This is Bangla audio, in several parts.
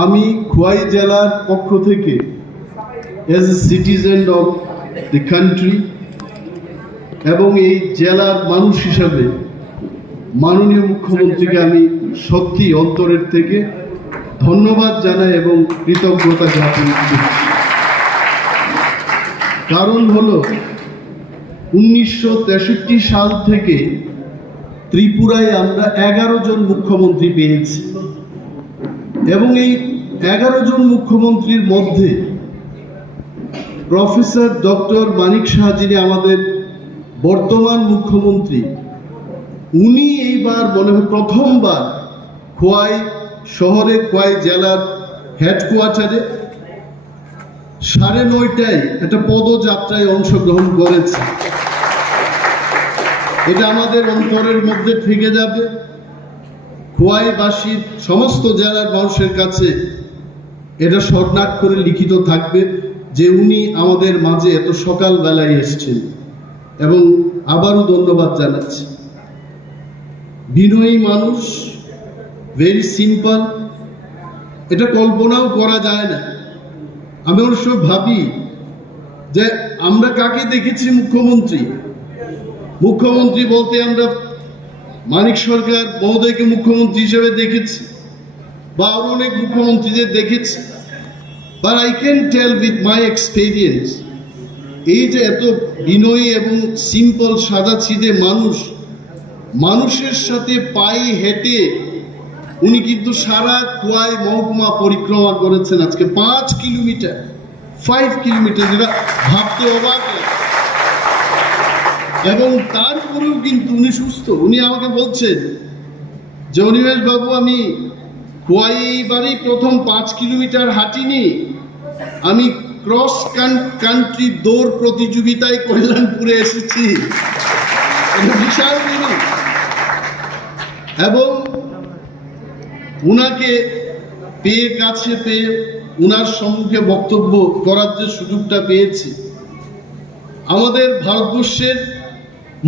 আমি খোয়াই জেলার পক্ষ থেকে as a citizen of the country এবং এই জেলার মানুষ হিসাবে মাননীয় মুখ্যমন্ত্রীকে আমি সত্যি অন্তরের থেকে ধন্যবাদ জানাই এবং কৃতজ্ঞতা জ্ঞাপন করছি। কারণ হলো 1963 সাল থেকে ত্রিপুরায় আমরা 11 জন মুখ্যমন্ত্রী পেয়েছি এবং এই 11 জন মুখ্যমন্ত্রীর মধ্যে প্রফেসর ডক্টর মানিক শাহ, যিনি আমাদের বর্তমান মুখ্যমন্ত্রী, উনি এইবার মনে হয় প্রথমবার খোয়াই শহরে, খোয়াই জেলার হেডকোয়ার্টারে 9:30টায় একটা পদযাত্রায় অংশগ্রহণ করেছে। এটা আমাদের অন্তরের মধ্যে থেকে যাবে। খোয়াইবাসীর সমস্ত জেলার মানুষের কাছে এটা স্বর্ণাক্ষরে লিখিত থাকবে যে উনি আমাদের মাঝে এত সকালবেলায় এসেছেন। এবং আবারও ধন্যবাদ জানাচ্ছি। বিনয়ী মানুষ, ভেরি সিম্পল, এটা কল্পনাও করা যায় না। আমি অবশ্য ভাবি যে আমরা কাকে দেখেছি মুখ্যমন্ত্রী বলতে আমরা মানিক সরকার মহোদয়কে মুখ্যমন্ত্রী হিসেবে দেখেছি বা আরো অনেক মুখ্যমন্ত্রীদের দেখেছি। But I can tell with my experience, এই যে এত বিনয়ী এবং সিম্পল সাদাসিধে মানুষের সাথে পায়ে হেঁটে উনি কিন্তু সারা খোয়াই মহকুমা পরিক্রমা করেছেন আজকে 5 কিলোমিটার, যেটা ভাবতে অবাক লাগে। এবং তারপরেও কিন্তু উনি সুস্থ। উনি আমাকে বলছেন যে অনিমেষ বাবু, আমি খোয়াইবারই প্রথম 5 কিলোমিটার হাঁটিনি, আমি ক্রস কান্ট্রি দৌড় প্রতিযোগিতায় কল্যাণপুরে এসেছি। বিশাল জিনিস। এবং উনাকে কাছে পেয়ে উনার সম্মুখে বক্তব্য করার যে সুযোগটা পেয়েছি, আমাদের ভারতবর্ষের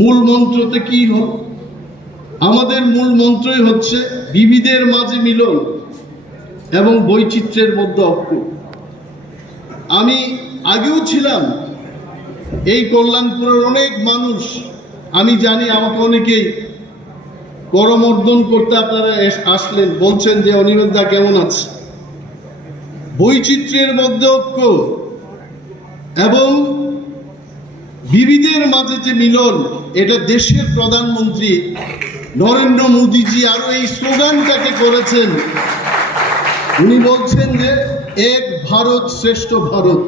মূল মন্ত্রতে কি হল? আমাদের মূল মন্ত্রই হচ্ছে বিবিধের মাঝে মিলন এবং বৈচিত্র্যের মধ্যে ঐক্য। আমি আগেও ছিলাম এই কল্যাণপুরের অনেক মানুষ, আমি জানি আমাকে অনেকেই করমর্দন করতে আপনারা আসলেন, বলছেন যে অনিমেষ দা কেমন আছে। বৈচিত্র্যের মধ্যে ঐক্য এবং বিবিধের মাঝে যে মিলন, এটা দেশের প্রধানমন্ত্রী নরেন্দ্র মোদীজি আরো এই স্লোগানটাকে করেছেন। উনি বলছেন যে এক ভারত শ্রেষ্ঠ ভারত।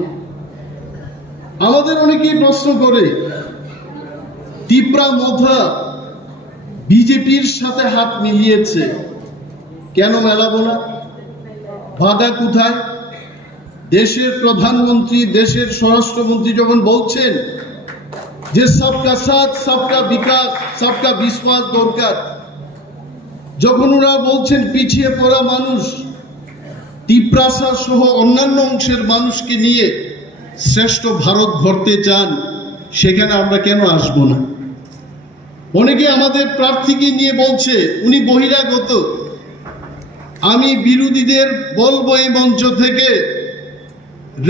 আমাদের অনেকেই প্রশ্ন করে টিপ্রা মোথা বিজেপির সাথে হাত মিলিয়েছে, কেন মেলাবো না? বাধা কোথায়? দেশের প্রধানমন্ত্রী, দেশের স্বরাষ্ট্রমন্ত্রী যখন বলছেন যে সবকা সাথ, সবকা বিকাশ, সবকা বিশ্বাস দরকার, যখন ওরা বলছেন পিছিয়ে পড়া মানুষ, টিপ্রাসা সহ অন্যান্য অংশের মানুষকে নিয়ে শ্রেষ্ঠ ভারত গড়তে চান, সেখানে আমরা কেন আসবো না? অনেকে আমাদের প্রার্থীকে নিয়ে বলছে উনি বহিরাগত। আমি বিরোধীদের বলবো এই মঞ্চ থেকে,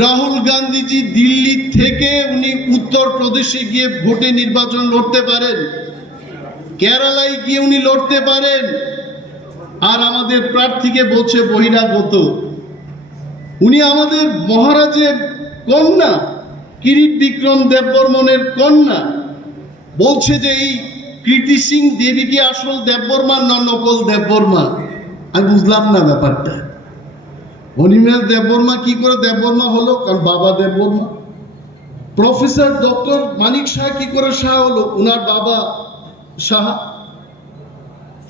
রাহুল গান্ধীজি দিল্লি থেকে উনি উত্তরপ্রদেশে গিয়ে ভোটে নির্বাচন লড়তে পারেন, কেরালায় গিয়ে উনি লড়তে পারেন, আর আমাদের প্রার্থীকে বলছে বহিরাগত। উনি আমাদের মহারাজের কন্যা, কিরিট বিক্রম দেববর্মনের কন্যা, বলছে যে এই কীর্তি সিং দেবী কি আসল দেববর্মা না নকল দেববর্মা? আমি বুঝলাম না ব্যাপারটা। অনিমেষ দেববর্মা কি করে দেববর্মা হলো? কারণ বাবা দেববর্মা। প্রফেসর ডক্টর মানিক শাহ কি করে শাহ হলো? উনার বাবা শাহ,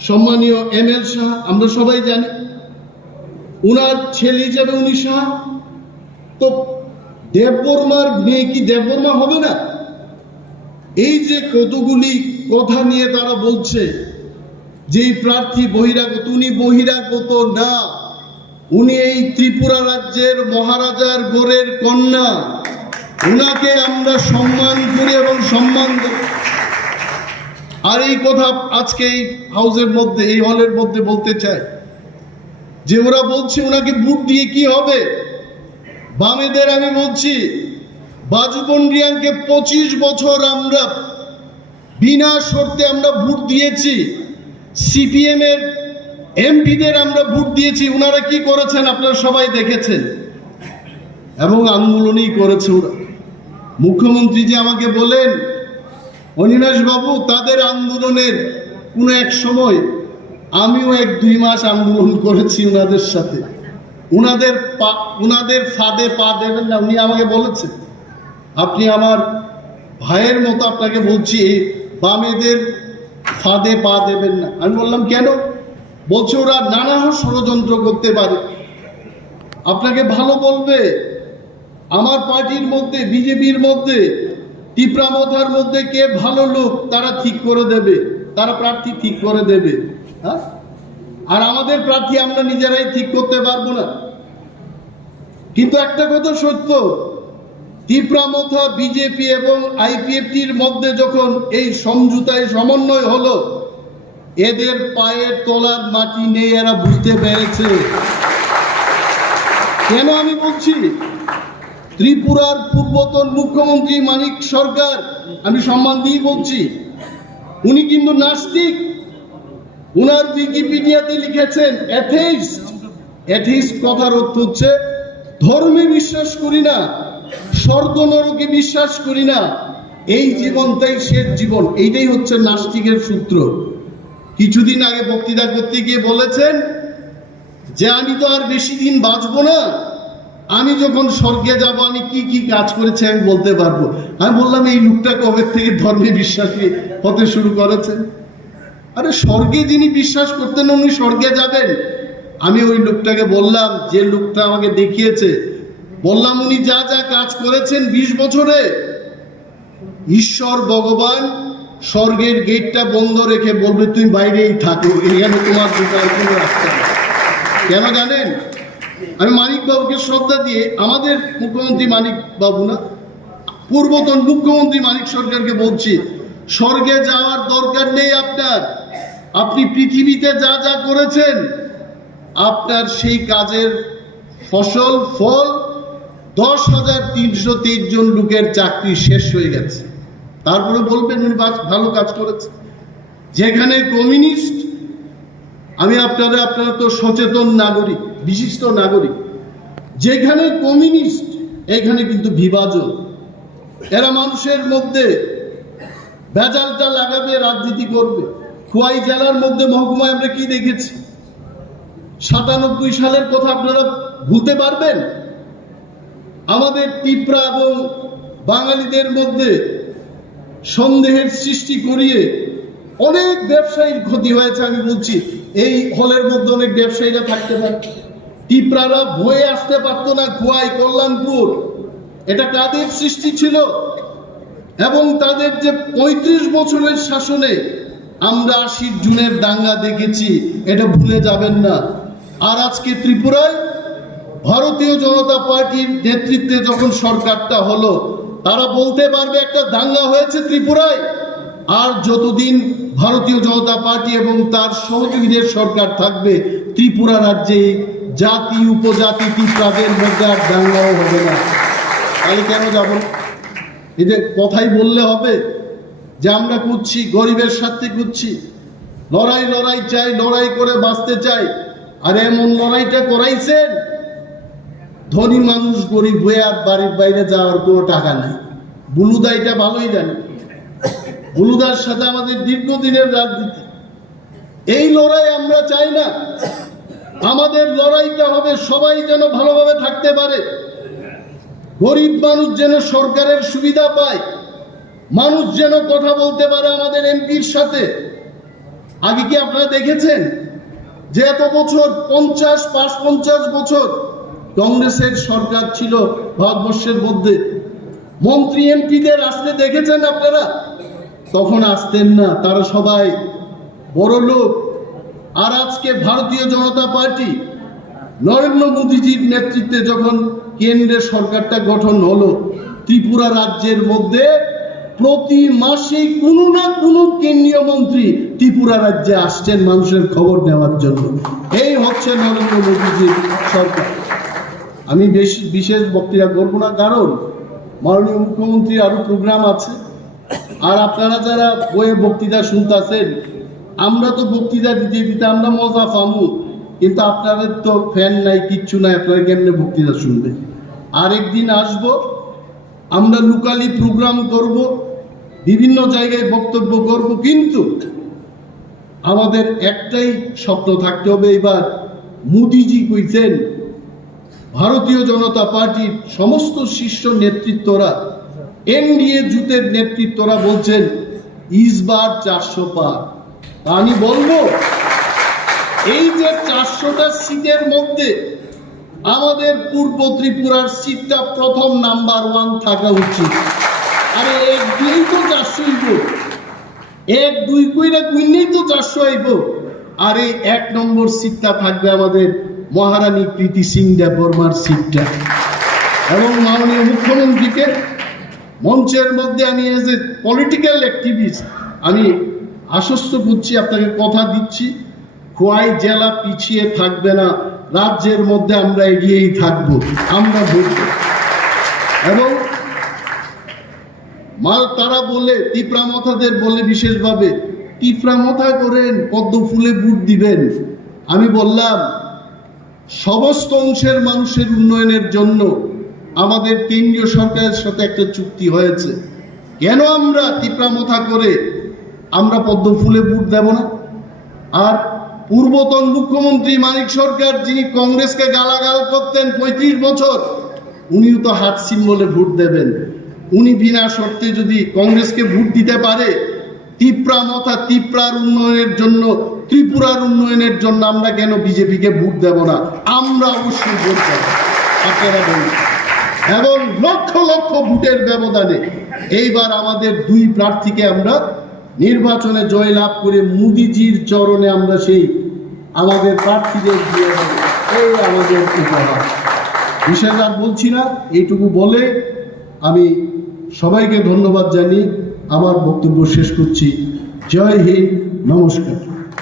সম্মানীয় ML শাহ, আমরা সবাই জানি। উনার ছেলে হিসাবে উনি শাহ। তো দেববর্মার মেয়ে কি দেববর্মা হবে না? এই যে কতগুলি কথা নিয়ে তারা বলছে যে প্রার্থী বহিরাগত, উনি বহিরাগত না, উনি এই ত্রিপুরা রাজ্যের মহারাজার গোরের কন্যা। উনাকে আমরা সম্মান করি এবং সম্মান দেব। আর এই কথা আজকে এই হাউসের মধ্যে, এই হলের মধ্যে বলতে চাই। যে ওরা বলছে ওনাকে ভোট দিয়ে কি হবে। বামেদের আমি বলছি, বাজুবন রিয়াংকে 25 বছর আমরা বিনা শর্তে আমরা ভোট দিয়েছি। সিপিএম এর এমপিদের আমরা ভোট দিয়েছি। ওনারা কি করেছেন আপনারা সবাই দেখেছেন, এবং আন্দোলনই করেছে ওরা। মুখ্যমন্ত্রী যে আমাকে বলেন, অনিমেষ বাবু, তাদের আন্দোলনের কোনো এক সময় আমিও 1-2 মাস আন্দোলন করেছি ওনাদের সাথে। ওনাদের ফাঁদে পা দেবেন না। উনি আমাকে বলেছেন, আপনি আমার ভাইয়ের মতো, আপনাকে বলছি বামেদের ফাঁদে পা দেবেন না। আমি বললাম কেন? বলছে ওরা নানা ষড়যন্ত্র করতে পারে। আপনাকে ভালো বলবে, আমার পার্টির মধ্যে, বিজেপির মধ্যে, টিপ্রা মথার মধ্যে কে ভালো লোক তারা ঠিক করে দেবে, তারা প্রার্থী ঠিক করে দেবে। হ্যাঁ, আর আমাদের প্রার্থী আমরা নিজেরাই ঠিক করতে পারবো না। কিন্তু একটা কথা সত্য, টিপ্রা মথা, বিজেপি এবং আইপিএফটির মধ্যে যখন এই সমঝোতায় সমন্বয় হলো, এদের পায়ের তলার মাটি নেই, এরা বুঝতে পেরেছে। কেন আমি বলছি? ত্রিপুরার পূর্বতন মুখ্যমন্ত্রী মানিক সরকার, আমি সম্মান দিয়ে বলছি, উনি কিন্তু নাস্তিক। উনার উইকিপিডিয়াতে লিখেছেন অ্যাথেইস্ট। অ্যাথেইস্ট কথার অর্থ হচ্ছে ধর্মে বিশ্বাস করি না, স্বর্গ নরকে বিশ্বাস করি না, এই জীবনটাই শেষ জীবন। এইটাই হচ্ছে নাস্তিকের সূত্র। কিছুদিন আগে বক্তৃতা করতে গিয়ে বলেছেন যে আমি তো আর বেশি দিন বাঁচবো না, আমি যখন স্বর্গে যাব আমি কি কি কাজ করেছি আমি বলতে পারবো। আমি বললাম, এই লোকটা কবে থেকে ধর্মে বিশ্বাসী হতে শুরু করেছেন? আরে স্বর্গে যিনি বিশ্বাস করতেন উনি স্বর্গে যাবেন। আমি ওই লোকটাকে বললাম, যে লোকটা আমাকে দেখিয়েছে, বললাম উনি যা যা কাজ করেছেন 20 বছরে, ঈশ্বর ভগবান স্বর্গের গেটটা বন্ধ রেখে বলবে তুমি বাইরেই থাকো, এখানে তোমার ঢোকার কোনো রাস্তা নেই। কেন জানেন? আমি মানিক বাবুকে শ্রদ্ধা দিয়ে, আমাদের মুখ্যমন্ত্রী মানিক বাবু না, পূর্বতন মুখ্যমন্ত্রী মানিক সরকারকে বলছি, স্বর্গে যাওয়ার দরকার নেই আপনার। আপনি পৃথিবীতে যা যা করেছেন, আপনার সেই কাজের ফল 10,323 জন লোকের চাকরি শেষ হয়ে গেছে। তারপরে বলবেন উনি ভালো কাজ করেছে। যেখানে কমিউনিস্ট, আপনারা তো সচেতন নাগরিক, বিশিষ্ট নাগরিক, যেখানে কমিউনিস্ট এখানে কিন্তু বিভাজন। এরা মানুষের মধ্যে ভেজালটা লাগাবে, রাজনীতি করবে। খোয়াই জেলার মধ্যে মহকুমায় আমরা কি দেখেছি? 97 সালের কথা আপনারা ভুলতে পারবেন? আমাদের টিপ্রা এবং বাঙালিদের মধ্যে সন্দেহের সৃষ্টি করিয়ে অনেক ব্যবসায়ীর ক্ষতি হয়েছে। আমি বলছি, এই হলের মধ্যে অনেক ব্যবসায়ীরা থাকতে পারে, টিপ্রারা ভয়ে আসতে পারতো না। খোয়াই, কল্যাণপুর, এটা কাদের সৃষ্টি ছিল? এবং তাদের যে 35 বছরের শাসনে আমরা 80 জুনের দাঙ্গা দেখেছি, এটা ভুলে যাবেন না। আর আজকে ত্রিপুরায় ভারতীয় জনতা পার্টির নেতৃত্বে যখন সরকারটা হলো, তারা বলতে পারবে একটা দাঙ্গা হয়েছে ত্রিপুরায়। আর যতদিন ভারতীয় জনতা পার্টি এবং তার সহযোগীদের সরকার থাকবে, ত্রিপুরা রাজ্যে জাতি উপজাতি ত্রিপুরাদের মধ্যে আর দাঙ্গাও হবে না। তাহলে কেন যাব? এই যে কথাই বললে হবে যে আমরা করছি, গরিবের স্বার্থে করছি, লড়াই চাই, লড়াই করে বাঁচতে চাই। আর এমন লড়াইটা করাইছেন, ধনী মানুষ গরিব হয়ে আর বাড়ির বাইরে যাওয়ার কোনো টাকা নেই। বুলুদা এটা ভালোই জানে। বুলুদার সাথে আমাদের দীর্ঘদিনের রাজনীতি। এই লড়াই আমরা চাই না। আমাদের লড়াইটা হবে সবাই যেন ভালোভাবে থাকতে পারে, গরিব মানুষ যেন সরকারের সুবিধা পায়, মানুষ যেন কথা বলতে পারে আমাদের এমপির সাথে। আগে কি আপনারা দেখেছেন যে এত বছর 50 বছর কংগ্রেসের সরকার ছিল ভারতবর্ষের মধ্যে, মন্ত্রী এমপিদের আসতে দেখেছেন আপনারা? তখন আসতেন না, তারা সবাই বড় লোক। আর আজকে ভারতীয় জনতা পার্টি নরেন্দ্র মোদীজির নেতৃত্বে যখন কেন্দ্রের সরকারটা গঠন হলো, ত্রিপুরা রাজ্যের মধ্যে প্রতি মাসেই কোনো না কোনো কেন্দ্রীয় মন্ত্রী ত্রিপুরা রাজ্যে আসছেন মানুষের খবর নেওয়ার জন্য। এই হচ্ছে নরেন্দ্র মোদীজির সরকার। আমি বিশেষ বক্তৃতা করব না, কারণ মাননীয় মুখ্যমন্ত্রী আরো প্রোগ্রাম আছে। আর আপনারা যারা বইয়ে বক্তৃতা শুনতেছেন, আমরা তো বক্তৃতা দিতে দিতে আমরা মজা পামু, কিন্তু আপনাদের তো ফ্যান নাই, কিচ্ছু নাই, আপনারা কেমনে বক্তৃতা শুনবেন? আরেকদিন আসব, আমরা লোকালি প্রোগ্রাম করব, বিভিন্ন জায়গায় বক্তব্য করব, কিন্তু আমাদের একটাই স্বপ্ন থাকতে হবে। এবার মোদিজি কইছেন, ভারতীয় জনতা পার্টির সমস্ত শীর্ষ নেতৃত্বরা, এনডিএ জোটের নেতৃত্বরা বলছেন ইসবার 400 পার। আমি বলবো, এই যে 400টা সিটের মধ্যে আমাদের পূর্ব ত্রিপুরার সিটটা প্রথম নাম্বার 1 থাকা উচিত। আরে একদিনই তো 400 হইব, 1-2 কইরা গুইনেই তো 400 হইব। আর এই 1 নম্বর সিটটা থাকবে আমাদের মহারানী প্রীতি সিং দেববর্মার সিটটা। এবং মাননীয় মুখ্যমন্ত্রীকে মঞ্চের মধ্যে আমি এজ এ পলিটিক্যাল অ্যাক্টিভিস্ট আমি আশ্বস্ত করছি, আপনাকে কথা দিচ্ছি, খোয়াই জেলা পিছিয়ে থাকবে না, রাজ্যের মধ্যে আমরা এগিয়েই থাকব, আমরা বলব। এবং তারা বলে, টিপরা মথাদের বলে বিশেষভাবে, টিপরা মথা করেন, পদ্ম ফুলে ভোট দিবেন। আমি বললাম, সমস্ত অংশের মানুষের উন্নয়নের জন্য আমাদের কেন্দ্রীয় সরকারের সাথে একটা চুক্তি হয়েছে, কেন আমরা টিপরা মথা করে আমরা পদ্ম ফুলে ভোট দেব না? আর পূর্বতন মুখ্যমন্ত্রী মানিক সরকার, যিনি কংগ্রেসকে গালাগাল করতেন 35 বছর, উনিও তো হাত সিম্বলে ভোট দেবেন। উনি বিনা শর্তে যদি কংগ্রেসকে ভোট দিতে পারে, টিপরা মথা, ত্রিপুরার উন্নয়নের জন্য, ত্রিপুরার উন্নয়নের জন্য আমরা কেন বিজেপিকে ভোট দেব না? আমরা অবশ্যই ভোট দেব, আপনারা বলুন। এবং লক্ষ লক্ষ ভোটের ব্যবধানে এইবার আমাদের 2 প্রার্থীকে আমরা নির্বাচনে জয়লাভ করে মোদিজির চরণে আমরা সেই আমাদের প্রার্থীদের দিয়ে দেব। এই আমাদের উপহার। বিশেষ আর বলছি না, এইটুকু বলে আমি সবাইকে ধন্যবাদ জানিয়ে আমার বক্তব্য শেষ করছি। জয় হিন্দ, নমস্কার।